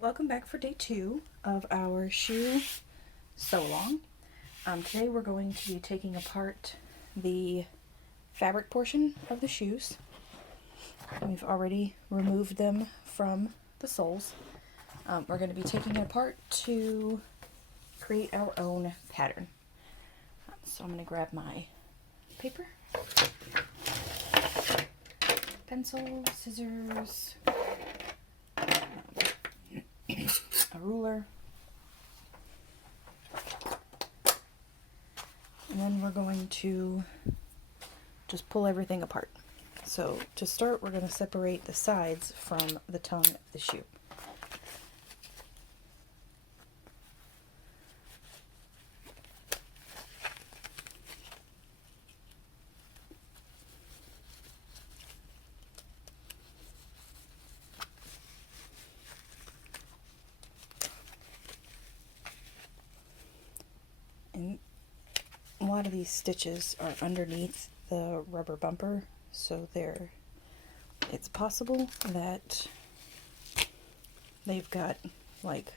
Alright, welcome back for day 2 of our shoe sew along. Today we're going to be taking apart the fabric portion of the shoes. We've already removed them from the soles. We're going to be taking it apart to create our own pattern. So I'm going to grab my paper, pencil, scissors, a ruler, and then we're going to just pull everything apart. So to start, we're going to separate the sides from the tongue of the shoe. And a lot of these stitches are underneath the rubber bumper, so it's possible that they've got like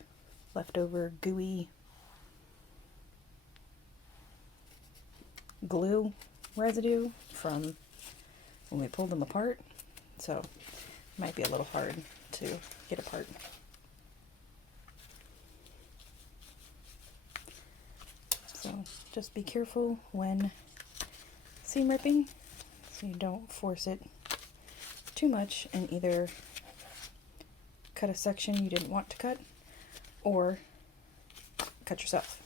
leftover gooey glue residue from when we pulled them apart, so it might be a little hard to get apart. So just be careful when seam ripping so you don't force it too much and either cut a section you didn't want to cut or cut yourself.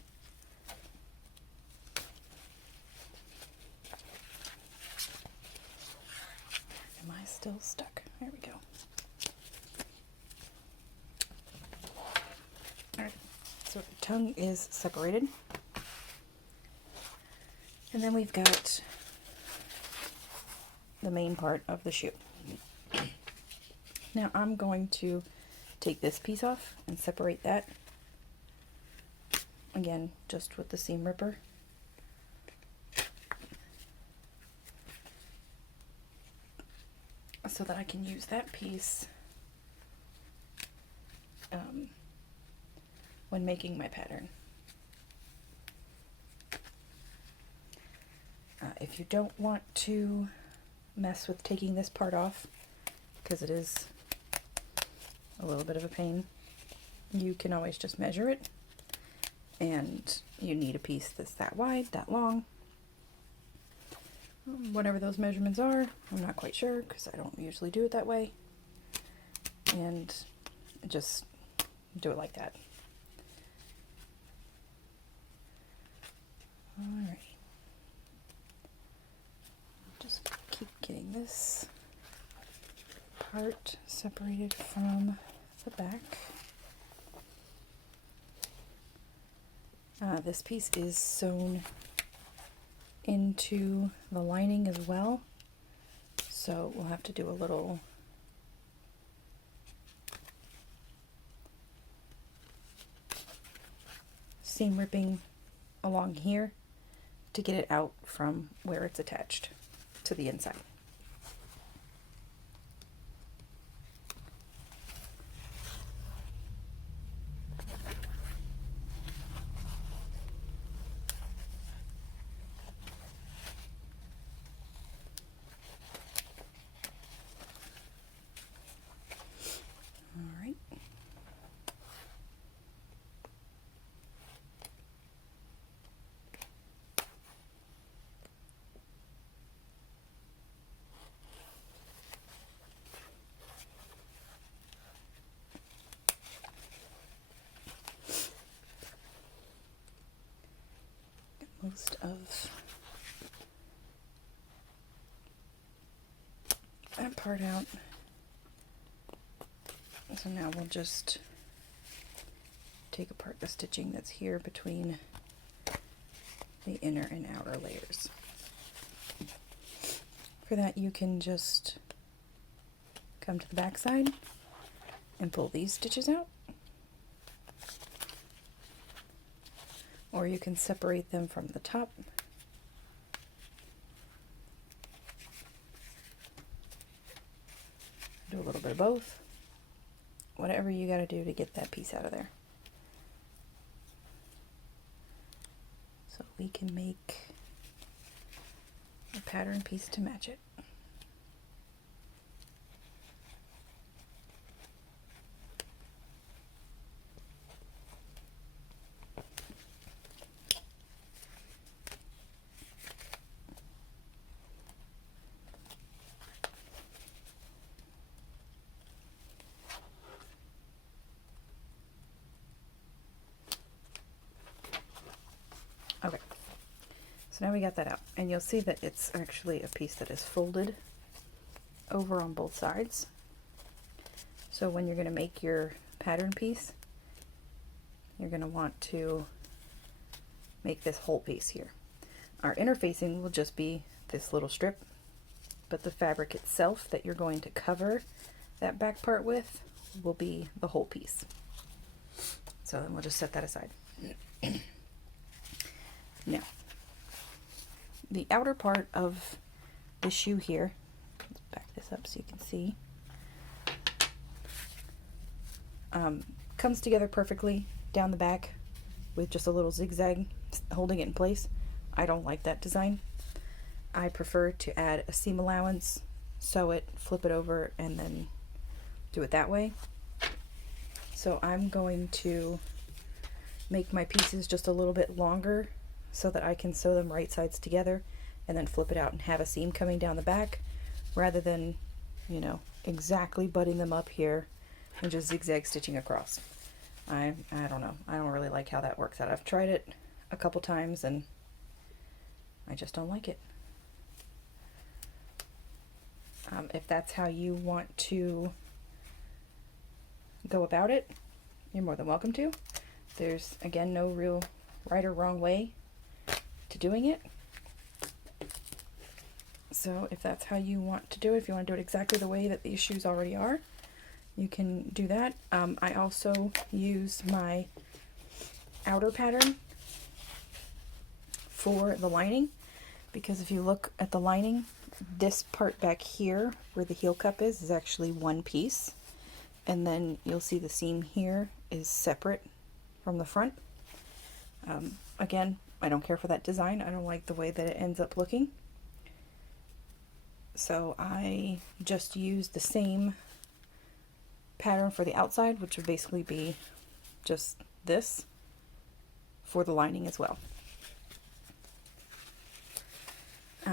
Am I still stuck? There we go. Alright, so the tongue is separated. And then we've got the main part of the shoe. Now I'm going to take this piece off and separate that. Again, just with the seam ripper. So that I can use that piece when making my pattern. If you don't want to mess with taking this part off, because it is a little bit of a pain, you can always just measure it, and you need a piece that's that wide, that long, whatever those measurements are. I'm not quite sure because I don't usually do it that way, and just do it like that. Alright. Just keep getting this part separated from the back. This piece is sewn into the lining as well, so we'll have to do a little seam ripping along here to get it out from where it's attached to the inside. All right. Most of that part out. So now we'll just take apart the stitching that's here between the inner and outer layers. For that, you can just come to the back side and pull these stitches out. Or you can separate them from the top. Do a little bit of both. whatever you got to do to get that piece out of there. So we can make a pattern piece to match it. Okay, so now we got that out, and you'll see that it's actually a piece that is folded over on both sides. So when you're going to make your pattern piece, you're going to want to make this whole piece here. Our interfacing will just be this little strip, but the fabric itself that you're going to cover that back part with will be the whole piece. So then we'll just set that aside. Now, the outer part of the shoe here, let's back this up so you can see, comes together perfectly down the back with just a little zigzag holding it in place. I don't like that design. I prefer to add a seam allowance, sew it, flip it over, and then do it that way. So I'm going to make my pieces just a little bit longer so that I can sew them right sides together and then flip it out and have a seam coming down the back, rather than, you know, exactly butting them up here and just zigzag stitching across. I don't know. I don't really like how that works out. I've tried it a couple times and I just don't like it. If that's how you want to go about it, you're more than welcome to. There's, again, no real right or wrong way to doing it. So if that's how you want to do it, if you want to do it exactly the way that these shoes already are, you can do that. I also use my outer pattern for the lining, because if you look at the lining, this part back here where the heel cup is actually one piece, and then you'll see the seam here is separate from the front. Again, I don't care for that design. I don't like the way that it ends up looking. So I just use the same pattern for the outside, which would basically be just this, for the lining as well.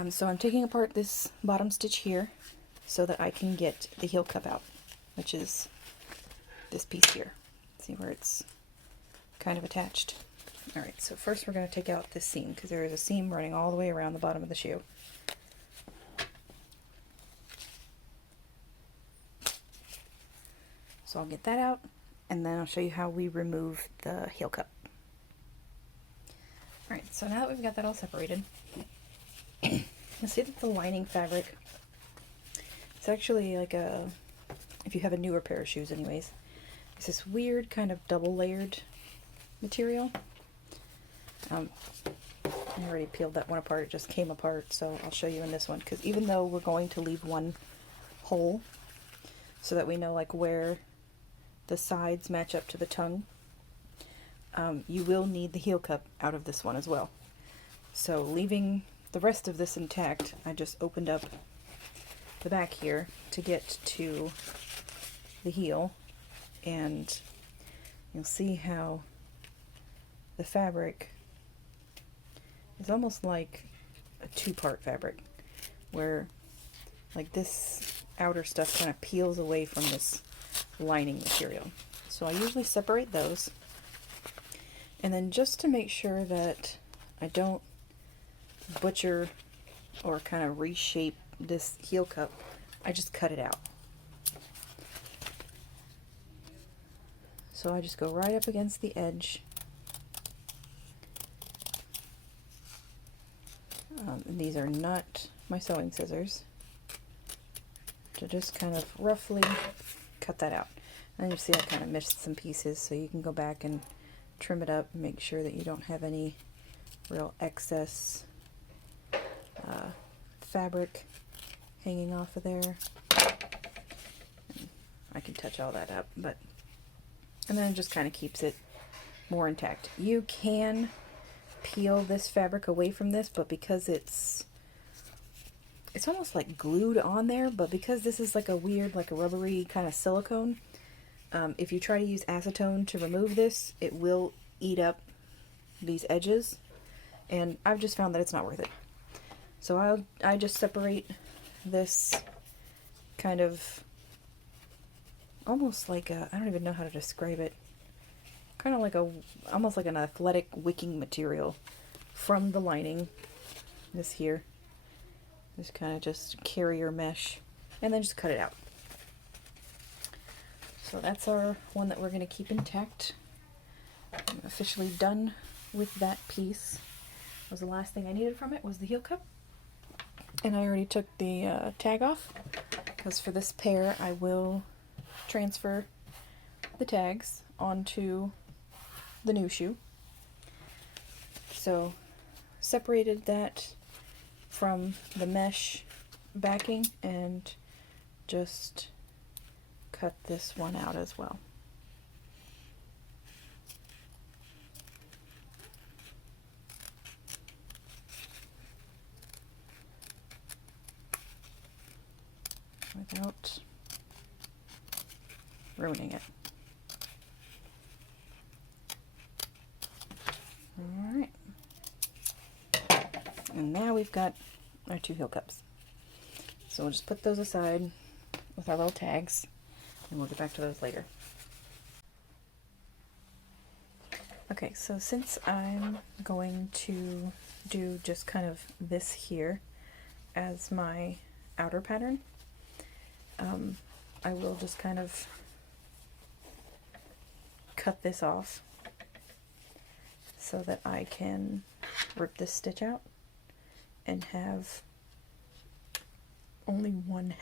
So I'm taking apart this bottom stitch here so that I can get the heel cup out, which is this piece here. See where it's kind of attached? Alright, so first we're going to take out this seam, because there is a seam running all the way around the bottom of the shoe. So I'll get that out, and then I'll show you how we remove the heel cup. Alright, so now that we've got that all separated, you'll see that the lining fabric, it's actually like a, if you have a newer pair of shoes anyways, it's this weird kind of double layered material. I already peeled that one apart, it just came apart, so I'll show you in this one, because even though we're going to leave one hole so that we know like where the sides match up to the tongue, you will need the heel cup out of this one as well. So leaving the rest of this intact, I just opened up the back here to get to the heel, and you'll see how the fabric is almost like a two-part fabric, where like this outer stuff kind of peels away from this lining material. So I usually separate those, and then just to make sure that I don't butcher or kind of reshape this heel cup, I just cut it out. So I just go right up against the edge, and these are not my sewing scissors, to just kind of roughly cut that out. And you see I kind of missed some pieces, so you can go back and trim it up and make sure that you don't have any real excess fabric hanging off of there. And I can touch all that up, but And then it just kind of keeps it more intact. You can peel this fabric away from this, but because it's almost like glued on there, but because this is like a weird, like a rubbery kind of silicone, if you try to use acetone to remove this, it will eat up these edges, and I've just found that it's not worth it. So I just separate this kind of almost like a, I don't even know how to describe it, kind of like a, almost like an athletic wicking material from the lining, this here. This kind of just carrier mesh, and then just cut it out. So that's our one that we're going to keep intact. I'm officially done with that piece. That was the last thing I needed from it, was the heel cup. And I already took the tag off, because for this pair I will transfer the tags onto the new shoe. So separated that from the mesh backing and just cut this one out as well. Without ruining it. Alright. And now we've got our 2 heel cups. So we'll just put those aside with our little tags, and we'll get back to those later. Okay, so since I'm going to do just kind of this here as my outer pattern, I will just kind of cut this off so that I can rip this stitch out and have only 1/2.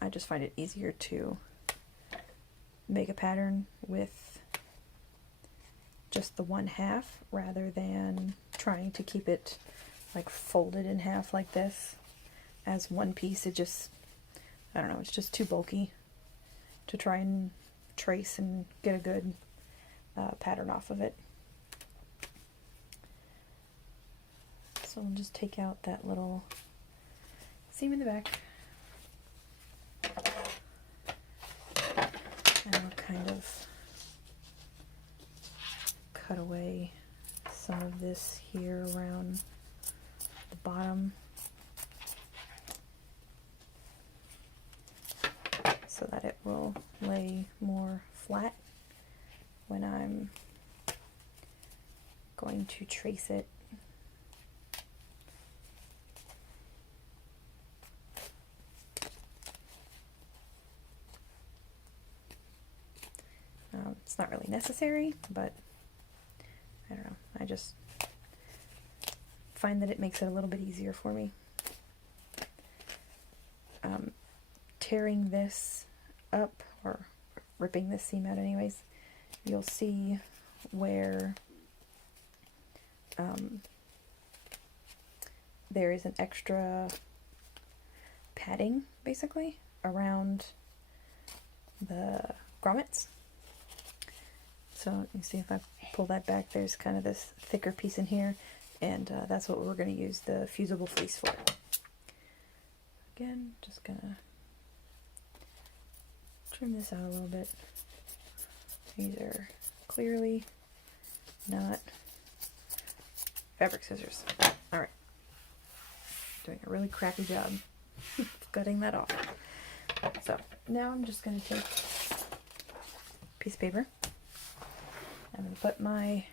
I just find it easier to make a pattern with just the 1/2 rather than trying to keep it like folded in half like this as one piece. It just, I don't know, it's just too bulky to try and trace and get a good pattern off of it. So I'll just take out that little seam in the back, and I'll kind of cut away some of this here around the bottom so that it will lay more flat when I'm going to trace it. It's not really necessary, but I don't know, I just find that it makes it a little bit easier for me. Tearing this up, or ripping this seam out anyways, you'll see where there is an extra padding basically around the grommets. So you see if I pull that back, there's kind of this thicker piece in here, and that's what we're going to use the fusible fleece for. Again, just gonna trim this out a little bit. These are clearly not fabric scissors. Alright. Doing a really crappy job of cutting that off. So now I'm just going to take a piece of paper. I'm going to put my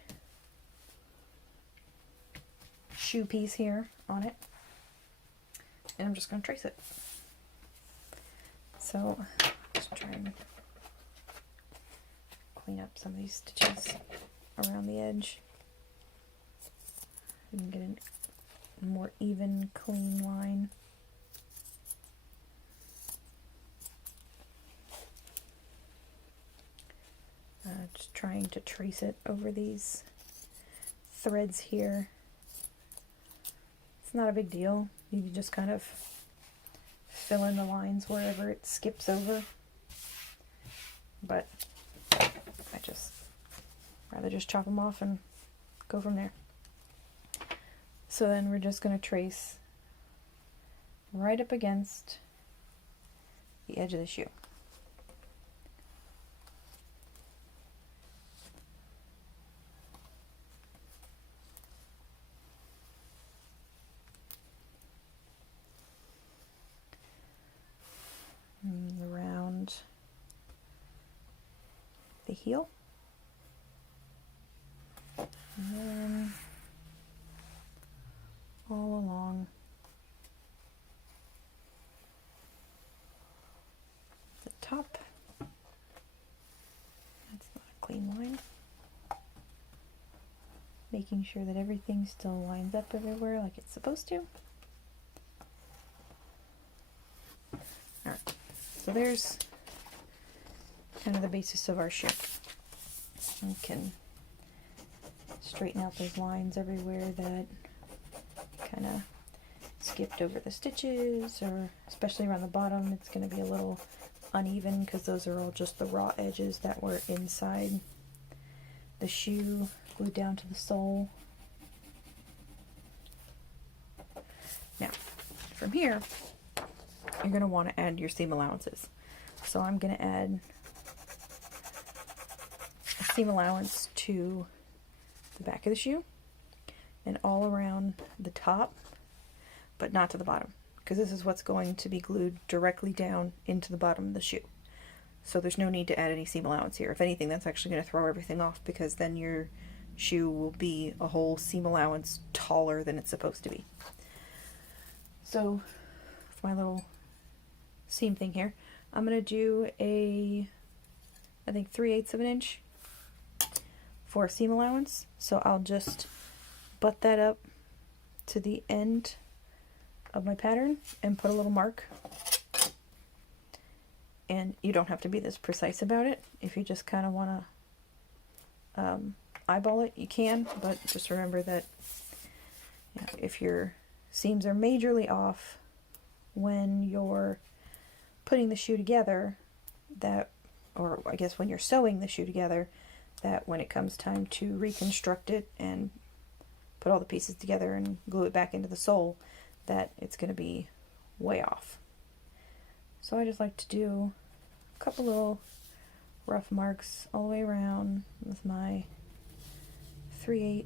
shoe piece here on it, and I'm just going to trace it. So just try and clean up some of these stitches around the edge and get a more even, clean line. Just trying to trace it over these threads here. It's not a big deal. You can just kind of fill in the lines wherever it skips over. but I rather just chop them off and go from there. So then we're just going to trace right up against the edge of the shoe. And around the heel. And then all along the top. That's not a clean line. Making sure that everything still lines up everywhere like it's supposed to. Alright, so there's kind of the basis of our shoe. We can straighten out those lines everywhere that kind of skipped over the stitches, or especially around the bottom, it's going to be a little uneven because those are all just the raw edges that were inside the shoe, glued down to the sole. Now, from here, you're going to want to add your seam allowances. So I'm going to add a seam allowance to the back of the shoe and all around the top, but not to the bottom, because this is what's going to be glued directly down into the bottom of the shoe. So there's no need to add any seam allowance here. If anything, that's actually going to throw everything off, because then your shoe will be a whole seam allowance taller than it's supposed to be. So for my little seam thing here, I'm going to do I think 3/8 of an inch for a seam allowance. So I'll just butt that up to the end of my pattern and put a little mark. And you don't have to be this precise about it. If you just kind of want to eyeball it, you can, but just remember that, you know, if your seams are majorly off when you're putting the shoe together, or I guess when you're sewing the shoe together, that when it comes time to reconstruct it and put all the pieces together and glue it back into the sole, that it's going to be way off. So I just like to do a couple little rough marks all the way around with my 3/8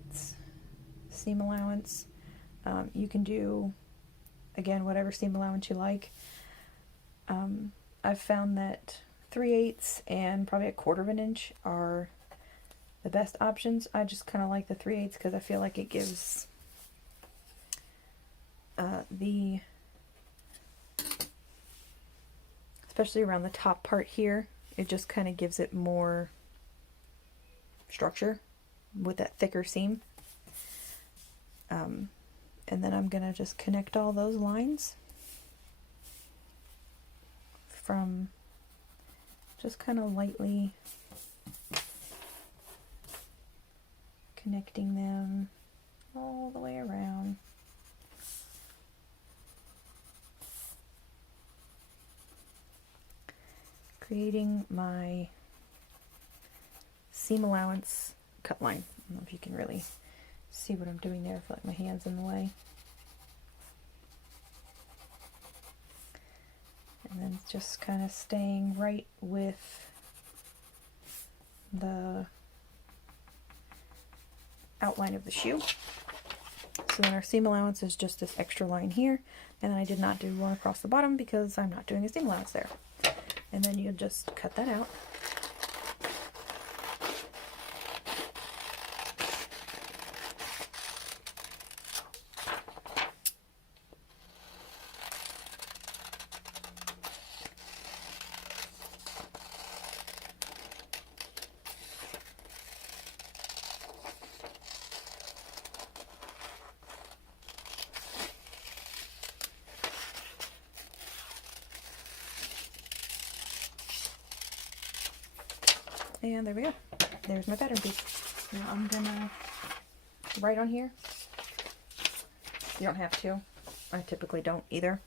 seam allowance. You can do, again, whatever seam allowance you like. I've found that 3/8 and probably 1/4 of an inch are the best options. I just kind of like the 3/8 because I feel like it gives especially around the top part here, it just kind of gives it more structure with that thicker seam. And then I'm gonna just connect all those lines from just kind of lightly connecting them all the way around. Creating my seam allowance cut line. I don't know if you can really see what I'm doing there. I feel like my hand's in the way. And then just kind of staying right with the outline of the shoe. So then our seam allowance is just this extra line here, and then I did not do one across the bottom because I'm not doing a seam allowance there. And then you just cut that out. And there we go. There's my pattern piece. Now I'm gonna write on here. You don't have to. I typically don't either.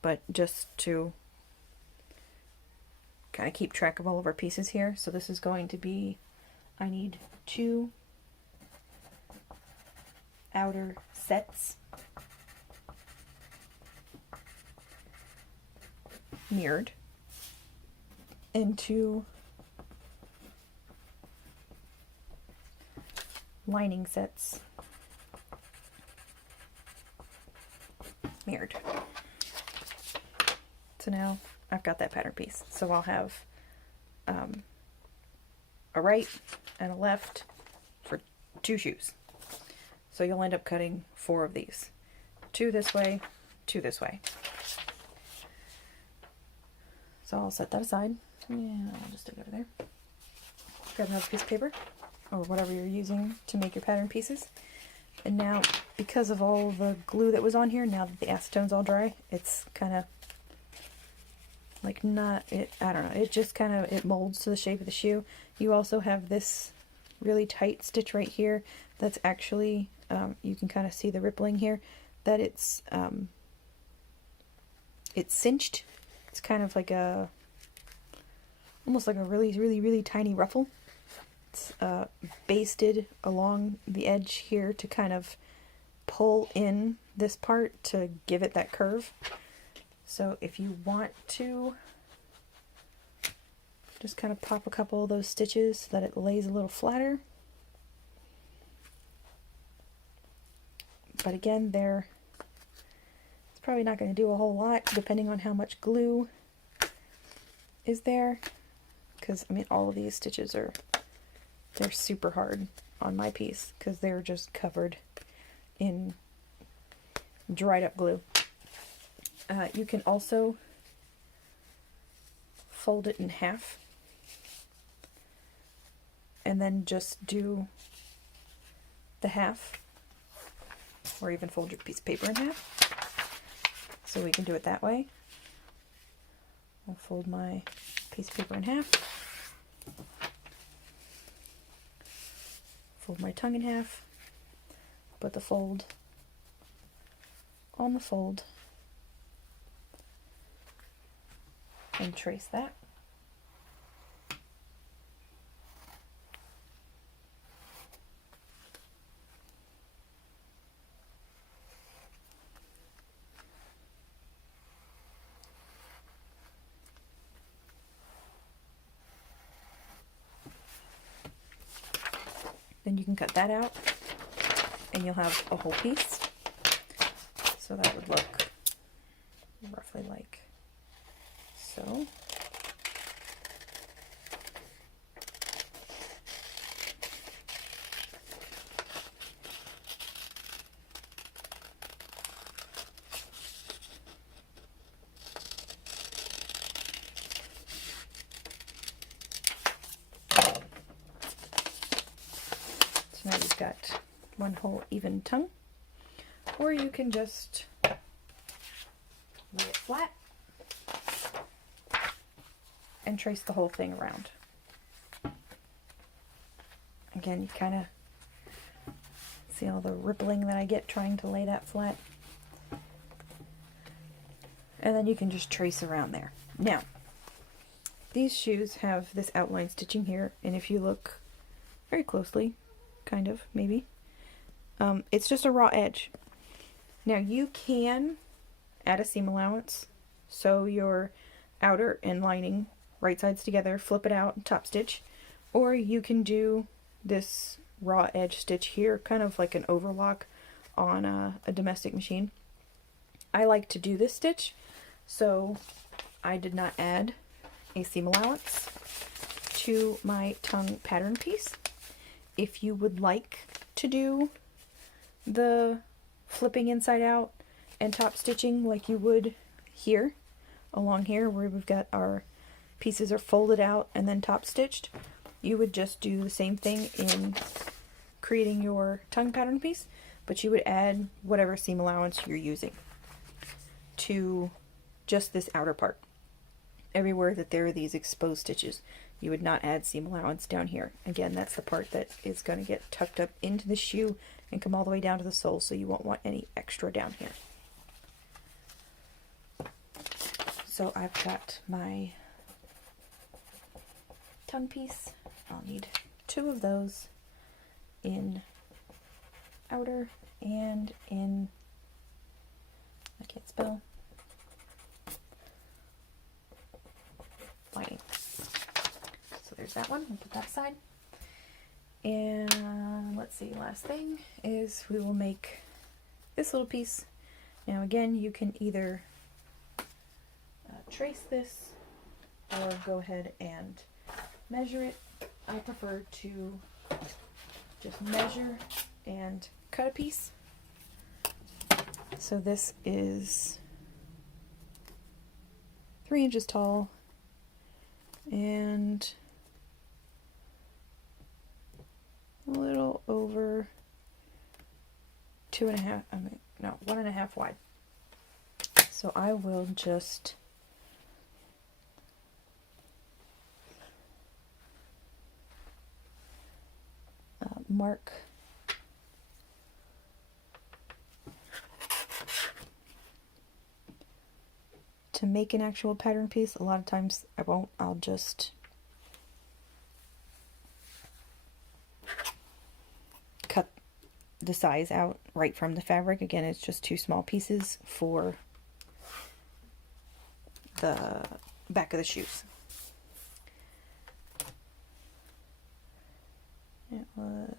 But just to kind of keep track of all of our pieces here. So this is going to be, I need 2 outer sets mirrored and 2 lining sets mirrored. So now I've got that pattern piece. So I'll have a right and a left for 2 shoes. So you'll end up cutting 4 of these. 2 this way, 2 this way. So I'll set that aside. Yeah, I'll just stick it over there. Grab another piece of paper, or whatever you're using to make your pattern pieces. And now, because of all the glue that was on here, now that the acetone's all dry, it's kind of like I don't know, it just kind of, it molds to the shape of the shoe. You also have this really tight stitch right here that's actually, you can kind of see the rippling here, that it's cinched. It's kind of like a, almost like a really tiny ruffle. It's basted along the edge here to kind of pull in this part to give it that curve. So if you want to just kind of pop a couple of those stitches so that it lays a little flatter. But again, it's probably not going to do a whole lot depending on how much glue is there. Because, I mean, all of these stitches they're super hard on my piece because they're just covered in dried up glue. You can also fold it in half and then just do the half, or even fold your piece of paper in half. So we can do it that way. I'll fold my piece of paper in half, fold my tongue in half, put the fold on the fold, and trace that. Then you can cut that out and you'll have a whole piece. So that would look roughly like so. So now you've got one whole even tongue, or you can just lay it flat and trace the whole thing around. Again, you kind of see all the rippling that I get trying to lay that flat. And then you can just trace around there. Now, these shoes have this outline stitching here, and if you look very closely, kind of, maybe, it's just a raw edge. Now you can add a seam allowance, sew your outer and lining right sides together, flip it out, and top stitch, or you can do this raw edge stitch here, kind of like an overlock on a domestic machine. I like to do this stitch, so I did not add a seam allowance to my tongue pattern piece. If you would like to do the flipping inside out and top stitching like you would here, along here where we've got our pieces are folded out and then top stitched, you would just do the same thing in creating your tongue pattern piece, but you would add whatever seam allowance you're using to just this outer part. Everywhere that there are these exposed stitches, you would not add seam allowance down here. Again, that's the part that is going to get tucked up into the shoe and come all the way down to the sole, so you won't want any extra down here. So I've got my tongue piece. I'll need 2 of those in outer and in, I can't spell, lining. So there's that one. We'll put that aside. And let's see, last thing is we will make this little piece. Now again, you can either trace this or go ahead and measure it. I prefer to just measure and cut a piece. So this is 3 inches tall and a little over 2.5, no, 1.5 wide. So I will just mark to make an actual pattern piece. A lot of times I won't, I'll just cut the size out right from the fabric. Again, it's just 2 small pieces for the back of the shoes. It was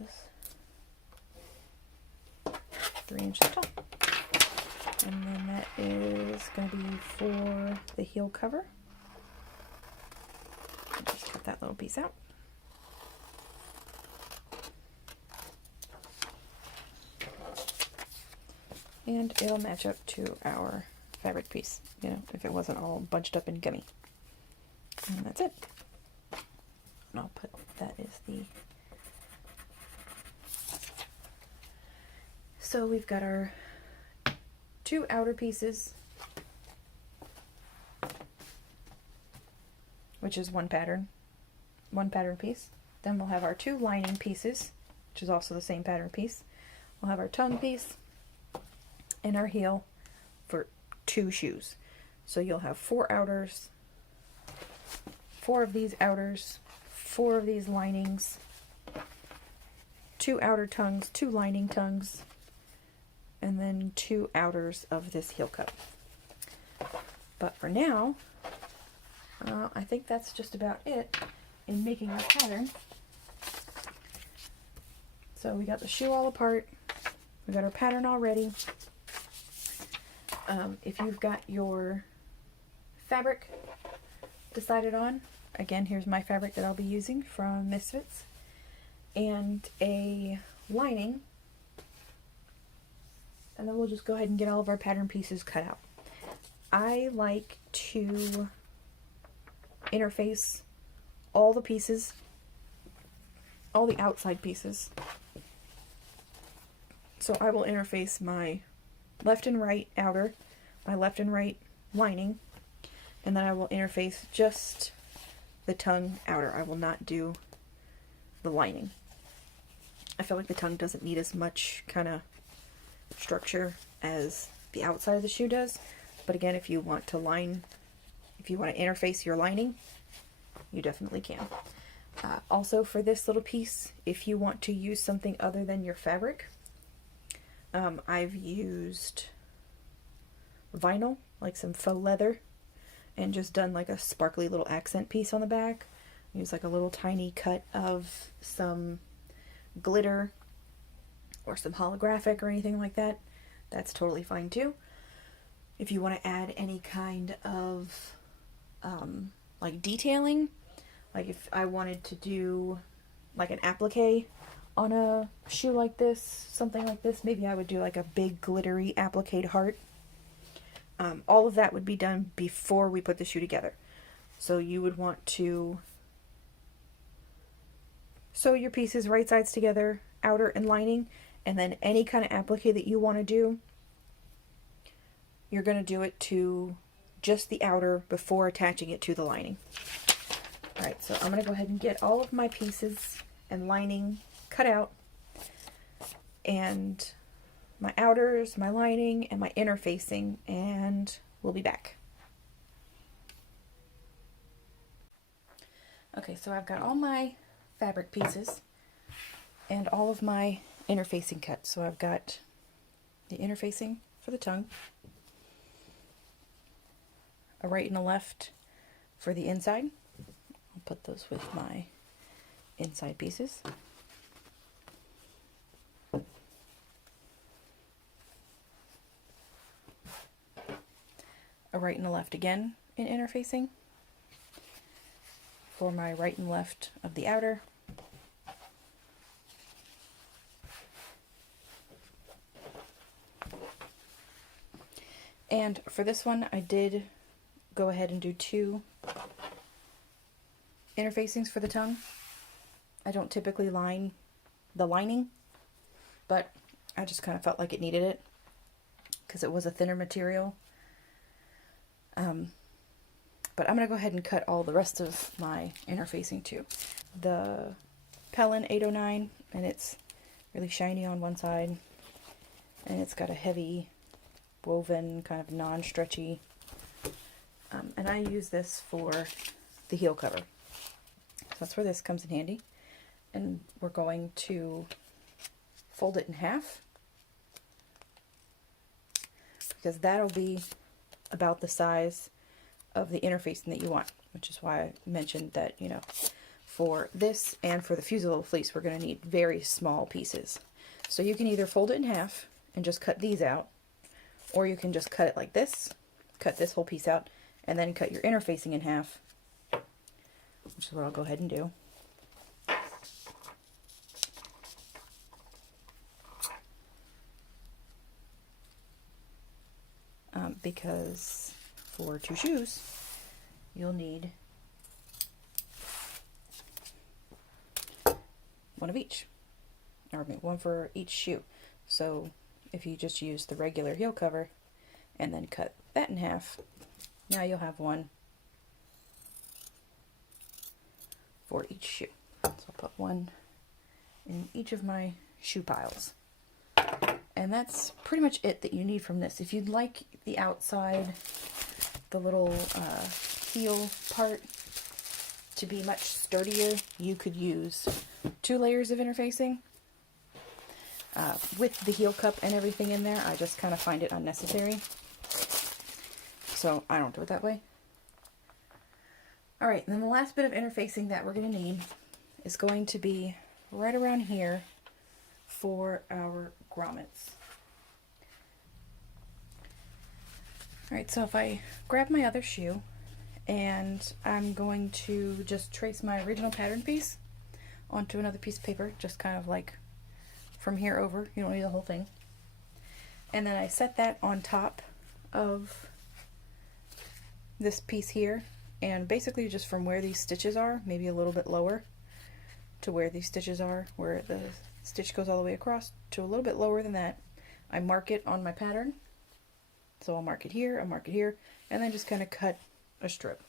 3 inches tall. And then that is going to be for the heel cover. I'll just cut that little piece out. And it'll match up to our fabric piece, you know, if it wasn't all bunched up and gummy. And that's it. And I'll put that as the... So we've got our 2 outer pieces, which is one pattern piece. Then we'll have our 2 lining pieces, which is also the same pattern piece. We'll have our tongue piece and our heel for 2 shoes. So you'll have 4 outers, 4 of these outers, 4 of these linings, 2 outer tongues, 2 lining tongues, and then 2 outers of this heel cup. But for now, I think that's just about it in making our pattern. So we got the shoe all apart, we got our pattern all ready. If you've got your fabric decided on, again, here's my fabric that I'll be using from Misfits, and a lining, and then we'll just go ahead and get all of our pattern pieces cut out. I like to interface all the pieces, all the outside pieces. So I will interface my left and right outer, my left and right lining, and then I will interface just the tongue outer. I will not do the lining. I feel like the tongue doesn't need as much kind of structure as the outside of the shoe does. But again, if you want to interface your lining, you definitely can. Also for this little piece, if you want to use something other than your fabric, I've used vinyl, like some faux leather, and just done like a sparkly little accent piece on the back. Use like a little tiny cut of some glitter or some holographic or anything like that. That's totally fine too. If you want to add any kind of like detailing, like if I wanted to do like an applique on a shoe like this, something like this, maybe I would do like a big glittery applique heart. All of that would be done before we put the shoe together. So you would want to sew your pieces right sides together, outer and lining, and then any kind of applique that you want to do, you're going to do it to just the outer before attaching it to the lining. Alright, so I'm going to go ahead and get all of my pieces and lining cut out, and my outers, my lining, and my interfacing, and we'll be back. Okay, so I've got all my fabric pieces and all of my interfacing cut. So I've got the interfacing for the tongue, a right and a left for the inside. I'll put those with my inside pieces. A right and a left again in interfacing for my right and left of the outer. And for this one, I did go ahead and do 2 interfacings for the tongue. I don't typically line the lining, but I just kind of felt like it needed it because it was a thinner material. But I'm going to go ahead and cut all the rest of my interfacing too. The Pellon 809, and it's really shiny on one side, and it's got a heavy woven, kind of non-stretchy, and I use this for the heel cover. So that's where this comes in handy. And we're going to fold it in half, because that'll be about the size of the interfacing that you want, which is why I mentioned that, you know, for this and for the fusible fleece, we're going to need very small pieces. So you can either fold it in half and just cut these out, or you can just cut it like this, cut this whole piece out, and then cut your interfacing in half, which is what I'll go ahead and do. Because for 2 shoes, you'll need one of each, or I mean, one for each shoe. So if you just use the regular heel cover and then cut that in half, now you'll have one for each shoe. So I'll put one in each of my shoe piles. And that's pretty much it that you need from this. If you'd like the outside, the little heel part to be much sturdier, you could use 2 layers of interfacing. With the heel cup and everything in there, I just kind of find it unnecessary. So I don't do it that way. Alright, and then the last bit of interfacing that we're going to need is going to be right around here for our grommets. Alright, so if I grab my other shoe, and I'm going to just trace my original pattern piece onto another piece of paper, just kind of like from here over, you don't need the whole thing. And then I set that on top of this piece here, and basically just from where these stitches are, maybe a little bit lower to where these stitches are, where the stitch goes all the way across, to a little bit lower than that, I mark it on my pattern. So I'll mark it here, and then just kind of cut a strip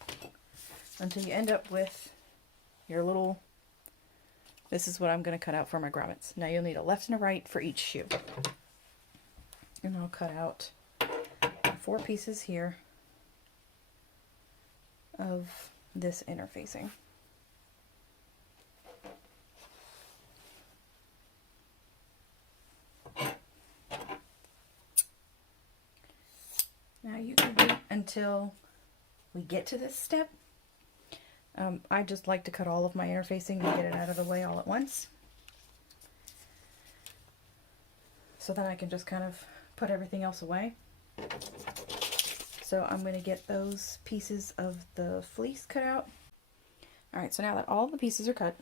until you end up with your little, this is what I'm going to cut out for my grommets. Now you'll need a left and a right for each shoe. And I'll cut out 4 pieces here of this interfacing. Now you can wait until we get to this step. I just like to cut all of my interfacing and get it out of the way all at once. So then I can just kind of put everything else away. So I'm going to get those pieces of the fleece cut out. Alright, so now that all the pieces are cut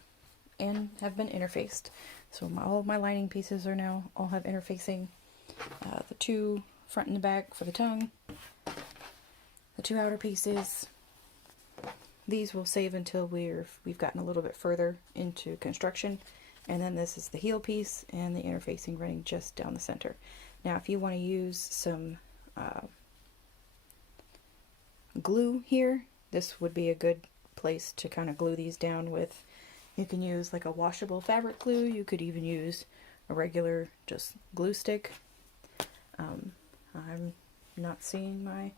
and have been interfaced, so all of my lining pieces are now all have interfacing. The 2 front and the back for the tongue, the 2 outer pieces. These will save until we've gotten a little bit further into construction, and then this is the heel piece and the interfacing running just down the center. Now if you want to use some glue here, this would be a good place to kind of glue these down with. You can use like a washable fabric glue, you could even use a regular just glue stick. I'm not seeing my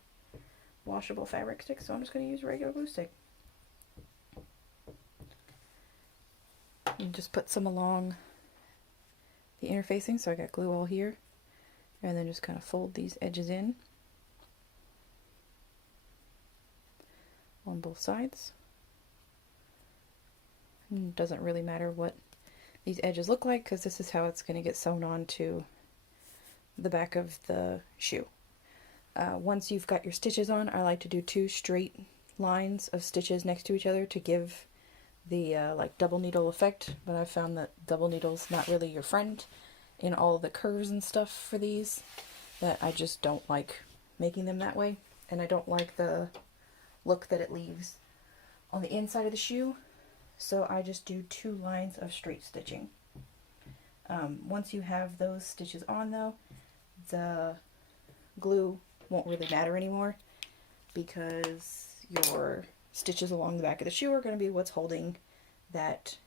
washable fabric stick, so I'm just going to use a regular glue stick. And just put some along the interfacing, so I got glue all here, and then just kind of fold these edges in on both sides. And it doesn't really matter what these edges look like because this is how it's going to get sewn onto the back of the shoe. Once you've got your stitches on, I like to do 2 straight lines of stitches next to each other to give the like double needle effect, but I found that double needle's not really your friend in all the curves and stuff for these, that I just don't like making them that way, and I don't like the look that it leaves on the inside of the shoe, so I just do 2 lines of straight stitching. Once you have those stitches on though, the glue won't really matter anymore because your stitches along the back of the shoe are going to be what's holding that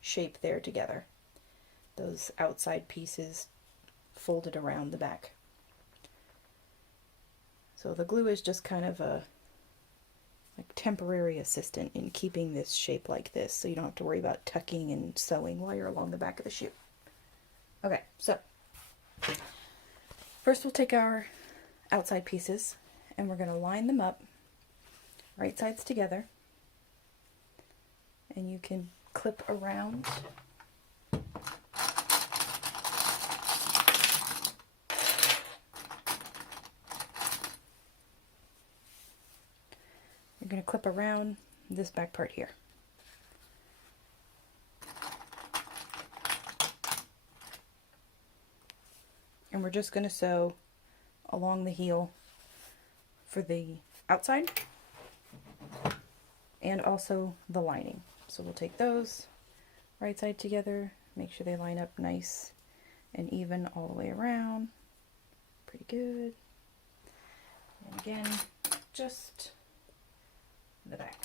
shape there together. Those outside pieces folded around the back. So the glue is just kind of a like temporary assistant in keeping this shape like this, so you don't have to worry about tucking and sewing while you're along the back of the shoe. Okay, so first we'll take our outside pieces and we're going to line them up right sides together, and you can clip around you're going to clip around this back part here. And we're just going to sew along the heel for the outside and also the lining. So we'll take those right side together, make sure they line up nice and even all the way around. Pretty good. And again, just the back.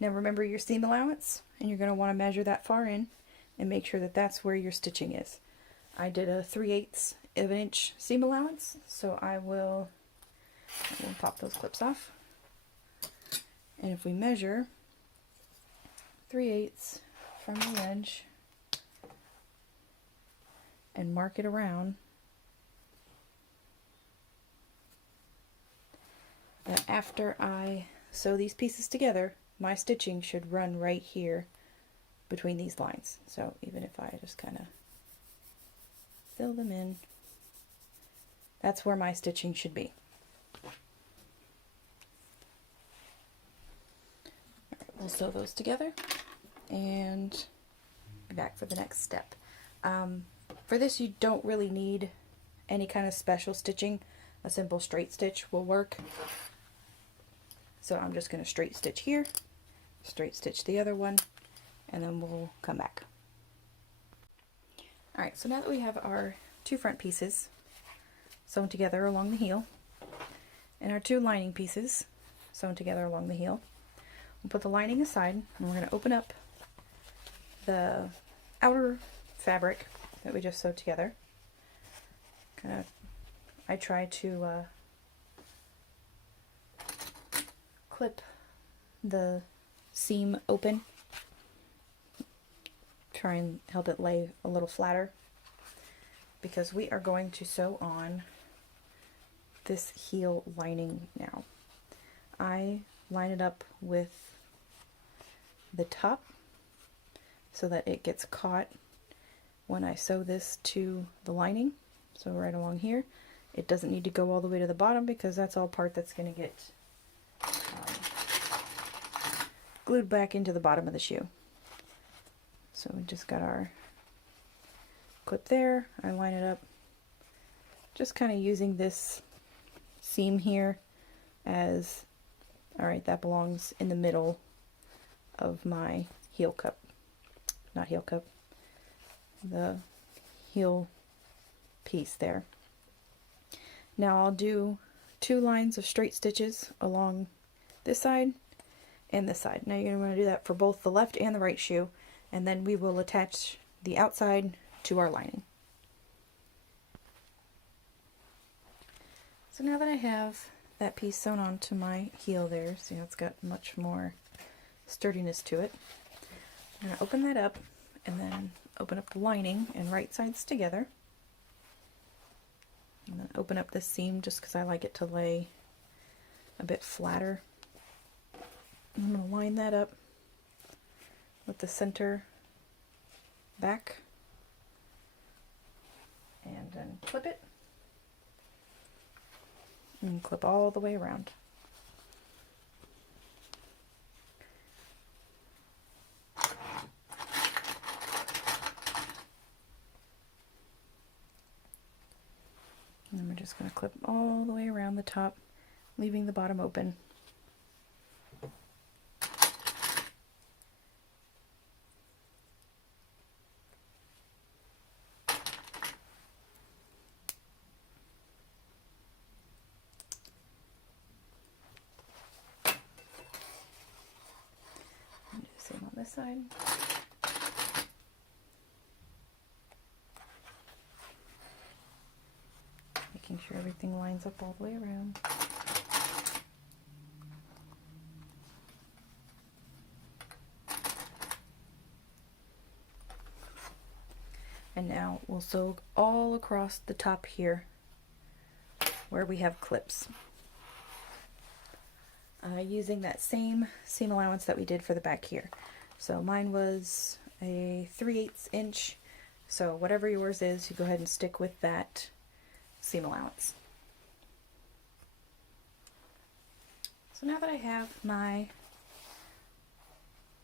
Now remember your seam allowance, and you're going to want to measure that far in and make sure that that's where your stitching is. I did a 3/8 of an inch seam allowance, so we'll pop those clips off. And if we measure 3/8 from the edge and mark it around, that after I sew these pieces together, my stitching should run right here between these lines. So even if I just kind of fill them in, that's where my stitching should be. Alright, we'll sew those together and be back for the next step. For this, you don't really need any kind of special stitching. A simple straight stitch will work. So I'm just going to straight stitch here, straight stitch the other one, and then we'll come back. Alright, so now that we have our 2 front pieces sewn together along the heel, and our 2 lining pieces sewn together along the heel, we'll put the lining aside, and we're going to open up the outer fabric that we just sewed together. I try to clip the seam open, try and help it lay a little flatter, because we are going to sew on this heel lining now. I line it up with the top so that it gets caught when I sew this to the lining. So right along here. It doesn't need to go all the way to the bottom because that's all part that's going to get glued back into the bottom of the shoe. So we just got our clip there. I line it up, just kind of using this seam here as, alright, that belongs in the middle of my heel cup. Not heel cup, the heel piece there. Now I'll do 2 lines of straight stitches along this side and this side. Now you're going to want to do that for both the left and the right shoe, and then we will attach the outside to our lining. So now that I have that piece sewn onto my heel there, see how it's got much more sturdiness to it. I'm going to open that up and then open up the lining and right sides together. And then open up this seam just because I like it to lay a bit flatter. I'm going to line that up with the center back and then clip it and clip all the way around. And then we're just going to clip all the way around the top, leaving the bottom open. And do the same on this side. Making sure everything lines up all the way around. And now we'll sew all across the top here where we have clips. Using that same seam allowance that we did for the back here. So mine was a 3/8 inch, so whatever yours is, you go ahead and stick with that seam allowance. So now that I have my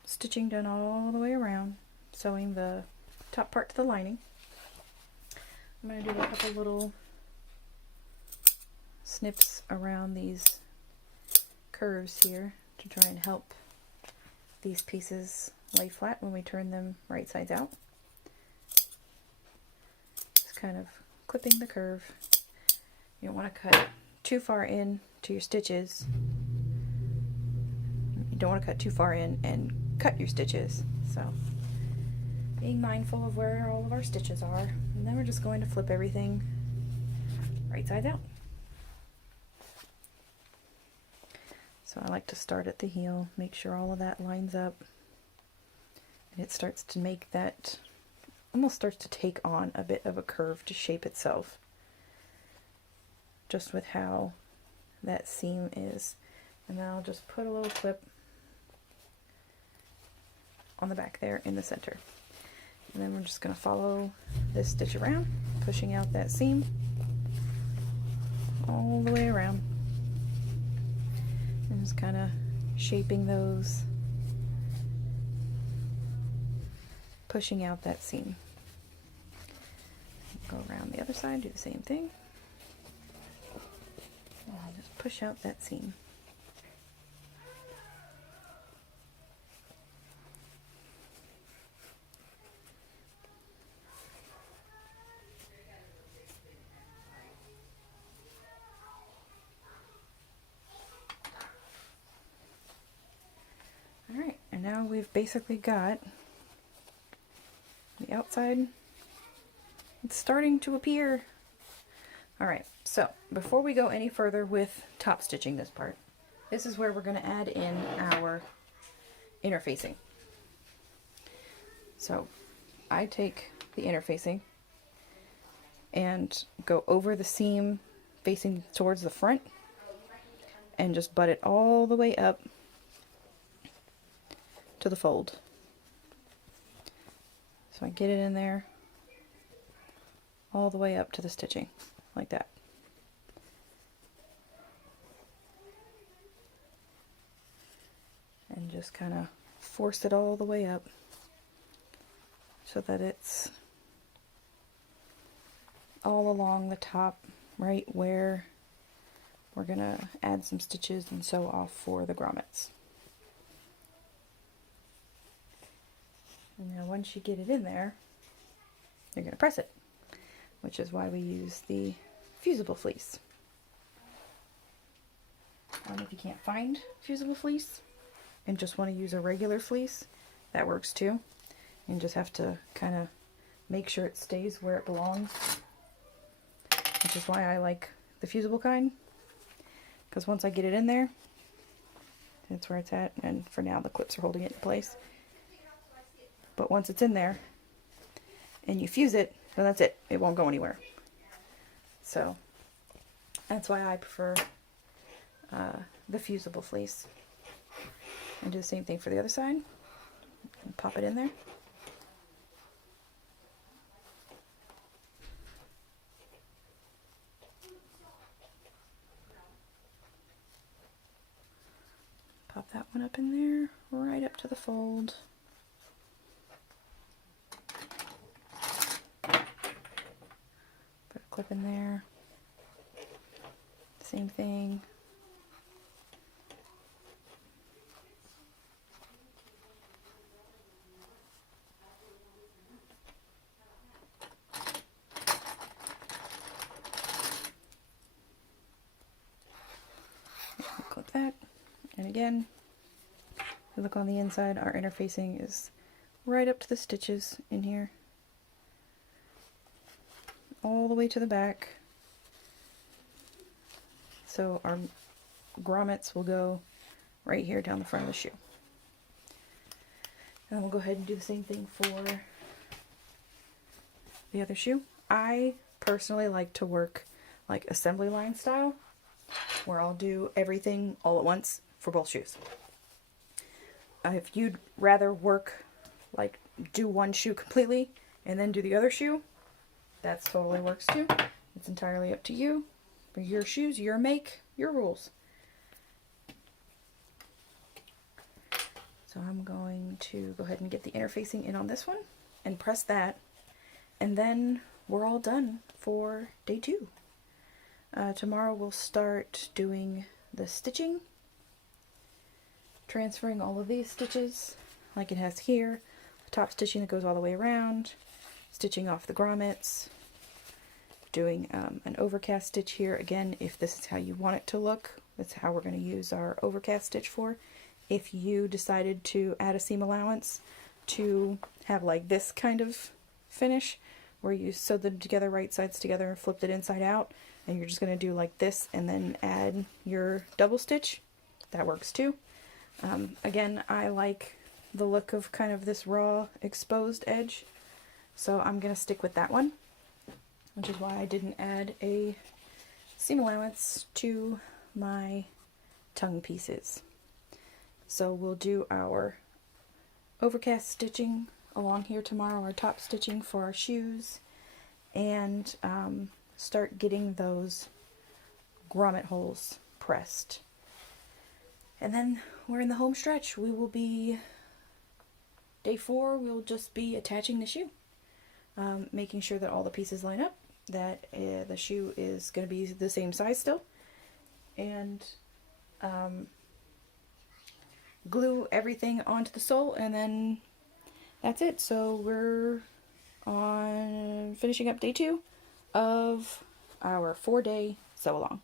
stitching done all the way around, sewing the top part to the lining, I'm going to do a couple little snips around these curves here to try and help these pieces lay flat when we turn them right sides out. Just kind of clipping the curve. You don't want to cut too far in to your stitches. You don't want to cut too far in and cut your stitches. So being mindful of where all of our stitches are. And then we're just going to flip everything right sides out. So I like to start at the heel, make sure all of that lines up, and it starts to make that, almost starts to take on a bit of a curve to shape itself, just with how that seam is. And then I'll just put a little clip on the back there in the center. And then we're just going to follow this stitch around, pushing out that seam all the way around. And just kind of shaping those, pushing out that seam. Go around the other side, do the same thing. And I'll just push out that seam. Alright, and now we've basically got the outside. It's starting to appear. Alright, so before we go any further with top stitching this part, this is where we're going to add in our interfacing. So I take the interfacing and go over the seam facing towards the front and just butt it all the way up to the fold. So I get it in there all the way up to the stitching, like that. And just kind of force it all the way up so that it's all along the top, right where we're gonna add some stitches and sew off for the grommets. And now once you get it in there, you're gonna press it, which is why we use the fusible fleece. And if you can't find fusible fleece and just want to use a regular fleece, that works too. You just have to kind of make sure it stays where it belongs, which is why I like the fusible kind, because once I get it in there, It's where it's at, and for now the clips are holding it in place. But once it's in there and you fuse it, then that's it. It won't go anywhere. So that's why I prefer the fusible fleece. And do the same thing for the other side. And pop it in there. Pop that one up in there, right up to the fold. Put a clip in there. Same thing. Clip that. And again, if you look on the inside, our interfacing is right up to the stitches in here. All the way to the back. So our grommets will go right here down the front of the shoe. And then we'll go ahead and do the same thing for the other shoe. I personally like to work like assembly line style, where I'll do everything all at once for both shoes. If you'd rather work, like do one shoe completely and then do the other shoe, that totally works too. It's entirely up to you. For your shoes, your make, your rules. So I'm going to go ahead and get the interfacing in on this one and press that, and then we're all done for day 2. Tomorrow we'll start doing the stitching, transferring all of these stitches like it has here, the top stitching that goes all the way around, stitching off the grommets, doing an overcast stitch here. Again, if this is how you want it to look, that's how we're going to use our overcast stitch for. If you decided to add a seam allowance to have like this kind of finish, where you sewed them together right sides together and flipped it inside out, and you're just going to do like this and then add your double stitch, that works too. Again, I like the look of kind of this raw exposed edge, so I'm going to stick with that one, which is why I didn't add a seam allowance to my tongue pieces. So we'll do our overcast stitching along here tomorrow, our top stitching for our shoes, and start getting those grommet holes pressed. And then we're in the home stretch. We will be, day 4, we'll just be attaching the shoe. Making sure that all the pieces line up, that the shoe is going to be the same size still, and glue everything onto the sole, and then that's it. So we're on finishing up day 2 of our 4-day sew along.